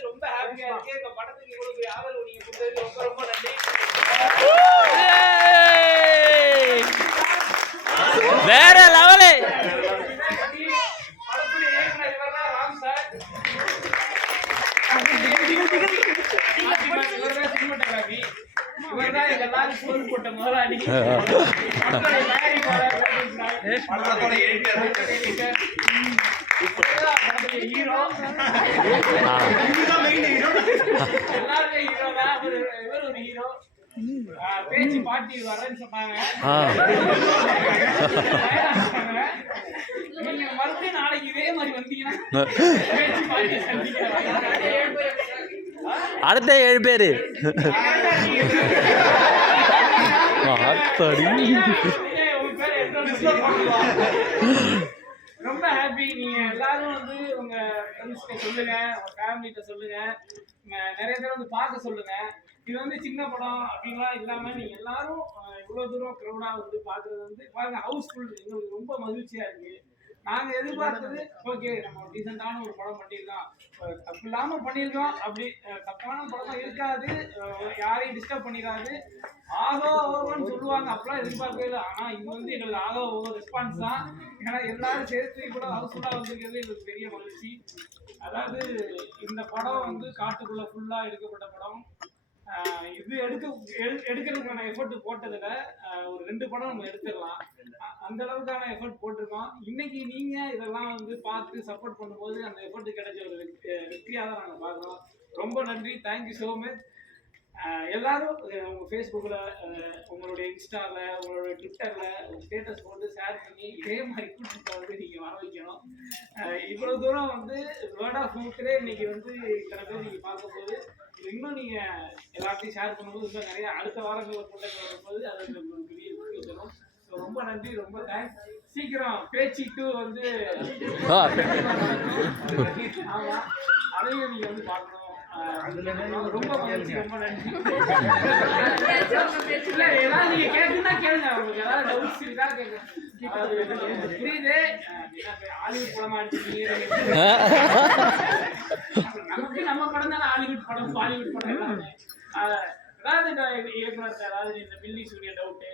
வந்து ரொம்ப ஹாப்பியா இருக்கு. இந்த படத்துக்கு இவ்வளவு பெரிய ஆதரவு நீங்க கொடுத்ததுக்கு ரொம்ப ரொம்ப நன்றி. வேற லெவலு. படத்துடைய இயக்குனர் இவர்தான் ராம் சார். இவர்தான் சினிமாட்டோகிராஃபி. இவர்தான் எல்லாரும் சோறு போட்ட முதலாளி. படத்துடைய தயாரிப்பாளர், படத்தோட எடிட்டர், படத்துடைய ஹீரோ. எல்லாருமே ஹீரோ தான். இவர் ஒரு ஹீரோ. பேச்சு பாட்டி வரேன்னு சொன்னாங்க. நீங்க மறுபடியும் நாளைக்கு இதே மாதிரி வந்தீங்கன்னா பேச்சு பாட்டி அடுத்த 7 பேரு ரொம்ப ஹாப்பி. நீங்க எல்லாரும் வந்து உங்க ஃப்ரெண்ட்ஸ்கிட்ட சொல்லுங்க, உங்க ஃபேமிலிட்ட சொல்லுங்க, நிறைய பேர் வந்து பார்க்க சொல்லுங்க. இது வந்து சின்ன படம் அப்படின்லாம் இல்லாம நீங்க எல்லாரும் இவ்வளவு தூரம் க்ரௌடா வந்து பாக்குறது வந்து பாருங்க, ஹவுஸ்ஃபுல். எங்களுக்கு ரொம்ப மகிழ்ச்சியா இருக்கு. நாங்க எதிர்பார்த்தது ஓகே, நம்ம டீசென்டான ஒரு படம் பண்ணியிருக்கோம், தப்பு இல்லாம பண்ணியிருக்கோம். அப்படி தப்பான படம் இருக்காது, யாரையும் டிஸ்டர்ப் பண்ணிடாது, ஆகோ ஓகோன்னு சொல்லுவாங்க. அப்பெல்லாம் எதிர்பார்க்கவே இல்லை. ஆனா இது வந்து எங்களுக்கு ஆகோ ஓகோ ரெஸ்பான்ஸ் தான். ஏன்னா எல்லாரும் சேர்த்து கூட ஹவுஸ்ஃபுல்லா வந்திருக்கிறது எங்களுக்கு பெரிய மகிழ்ச்சி. அதாவது இந்த படம் வந்து காட்டுக்குள்ள ஃபுல்லா எடுக்கப்பட்ட படம். இது எடுக்கிறதுக்கான எஃபர்ட் போட்டதுல ஒரு 2 படம் நம்ம எடுத்துடலாம். அந்த அளவுக்கான எஃபர்ட் போட்டிருக்கோம். இன்னைக்கு நீங்க இதெல்லாம் வந்து பார்த்து சப்போர்ட் பண்ணும்போது அந்த எஃபர்ட் கிடைச்ச ஒரு வெற்றியாக தான் நாங்கள் பார்க்குறோம். ரொம்ப நன்றி. Thank you so much. எல்லாரும் உங்க ஃபேஸ்புக்கில், உங்களுடைய இன்ஸ்டாவில், உங்களுடைய ட்விட்டரில் ஸ்டேட்டஸ் போட்டு ஷேர் பண்ணி இதே மாதிரி கூட்டத்தை வந்து நீங்கள் வர வைக்கணும். இவ்வளோ தூரம் வந்து வேர்ட் ஆஃப் மவுத்லேயே இன்னைக்கு வந்து இத்தனை பேர் நீங்கள் பார்க்கும்போது இன்னும் நீங்கள் எல்லாத்தையும் ஷேர் பண்ணும்போது இன்னும் நிறைய அடுத்த வாரங்களில் கூட்டங்கள் வரும்போது அது ஒரு பெரிய வெற்றி தரும். ஸோ ரொம்ப நன்றி, ரொம்ப தேங்க்ஸ். சீக்கிரம் பேச்சு 2 வந்து ஆமாம், அதையும் நீங்கள் வந்து பார்க்கணும். ரொம்ப மகிழ்ச்சி, ரொம்ப நன்றி. இல்லை, ஏதாவது நீங்கள் கேட்குன்னா கேளுங்க. உங்களுக்கு ஏதாவது டவுட்ஸ் இருக்கா கேட்குங்க. புரியுது, ஹாலிவுட் படமா அடிச்சிருக்கீங்க. நமக்கு நம்ம படம் தானே ஹாலிவுட் படம், பாலிவுட் படம் எல்லாமே. அதாவது இந்த இயக்குனர், அதாவது இந்த பில்லி சூரிய டவுட்டு